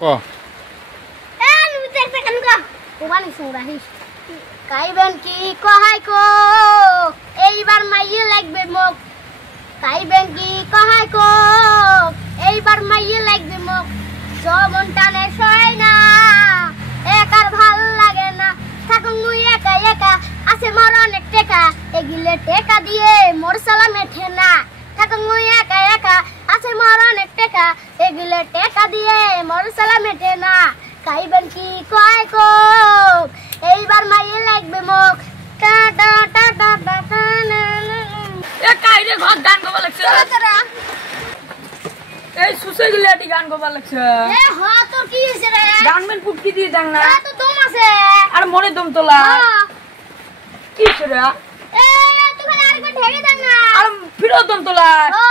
ক এ লুতে একটা কান ক কোবানি সুরাহিস কাইবেন কি কহাই কো এইবার মাইয়ে লাগবে মোক কাইবেন কি কহাই কো এইবার মাইয়ে লাগবে মোক জবন টানে সয় না একার ভাল লাগে না থাকুন মুই একা একা আছে মোর অনেক টাকা এগিলে টাকা দিয়ে মোর সালামে ঠেনা থাকুন মুই একা একা আছে মোর অনেক টাকা এগিলে টাকা দিয়ে মোর সালামে ঠেনা কাইবেন কি কয় কো এইবার মাইয়ে লাগবে মোক টা টা টা টা টা না এ কাইরে ঘর গান গাবা লাগছে এই সুসে গিলাটি গান গাবা লাগছে এ হ তো কি হইছে রে গানমেন পুটকি দিয়ে দাং না তো দম আছে আর মনে দম তোলা কি রে এ তুই খালি আরেকবার ঢেকে দেন না আর ফিরো দম তোলা ও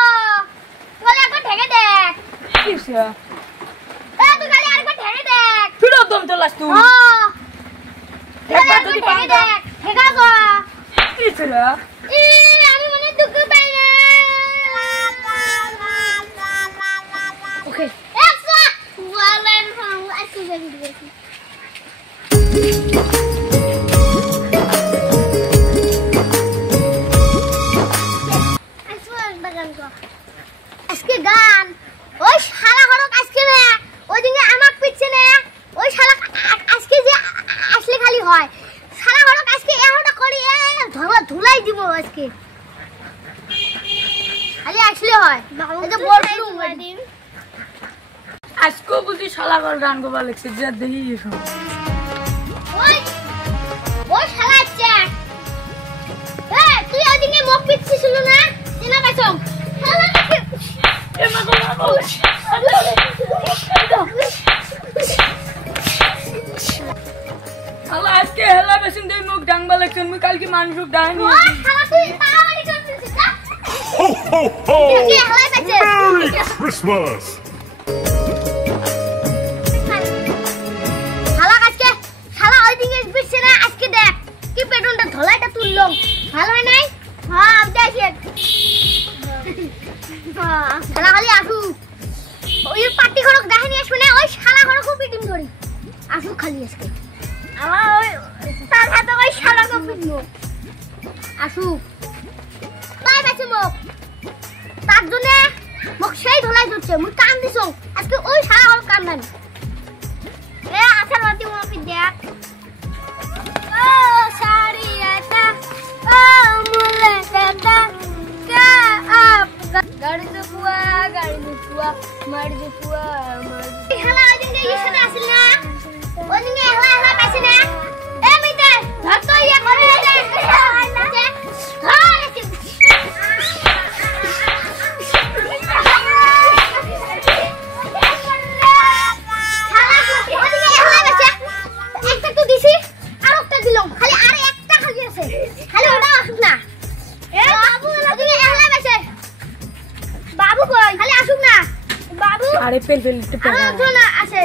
তুই আরেকবার ঢেকে দেখ কি রে এ তুই খালি আরেকবার ঢেকে দেখ ফিরো দম তোলাস তুই ও একবার যদি পান দেখ ঢেকা গো কি রে ই আমি মনে দুঃখ পাই না ওকে একসা ওয়ালেন ফাউ আসি যাবি দেখি আজকে গান ওই শালা হরক আজকে না ওই দিনে আমাক পিছছে না ওই শালা আজকে যে আসলে খালি হয় শালা হরক আজকে এহটা করি ধরা ধুলাই দিব আজকে খালি আসলে হয় এই যে বলছু দিন আজকে বুঝি শালা ঘর গান গাবা লাগছে যা দেখি এসো ওই ওই শালা আচ্ছা তুই ওই দিনে মুখ পিছছিল না চিনা পাইছো শালা এ মা গো শালা আজকে হেলা বেশিন দেই মুখ ডাংবা লাগছে মুই কালকে মানুষ ডাংনি ওই শালা তুই তাড়াতাড়ি করছিস না ho ho ho কি হেলাই পাইছে Merry Christmas শালা আজকে শালা ওই দিনে পিছছে না আজকে দেখ কি পেটনটা ধলাইটা তুললো ভালো হয় নাই হ্যাঁ দেখি শালা খালি আসু ওই পার্টি করক দেখানি আসবে না ওই শালা করক পিটিম ধরি আসু খালি আজকে আমার ওই তার হাতে ওই শালা কো পিটমু আসু তাই বাঁচে মোক তার জন্য মোক সেই ধলাই ধরছে মুই কান দিছো আজকে ওই শালা করক কান নাই এ আসার বাতি মো পিট দেখ ও সারি আতা ও মুলে কাটা কা আপ গাড়ি দুপুয়া মার দুপুয়া হেলা ওই দিন ইসে না আসিল না ওই দিন হেলা হেলা পাইছে না এ মিতে ধর তো ইয়া করে দে বাবু কই খালি আসুক না বাবু আরে পেল পেল আরে না আছে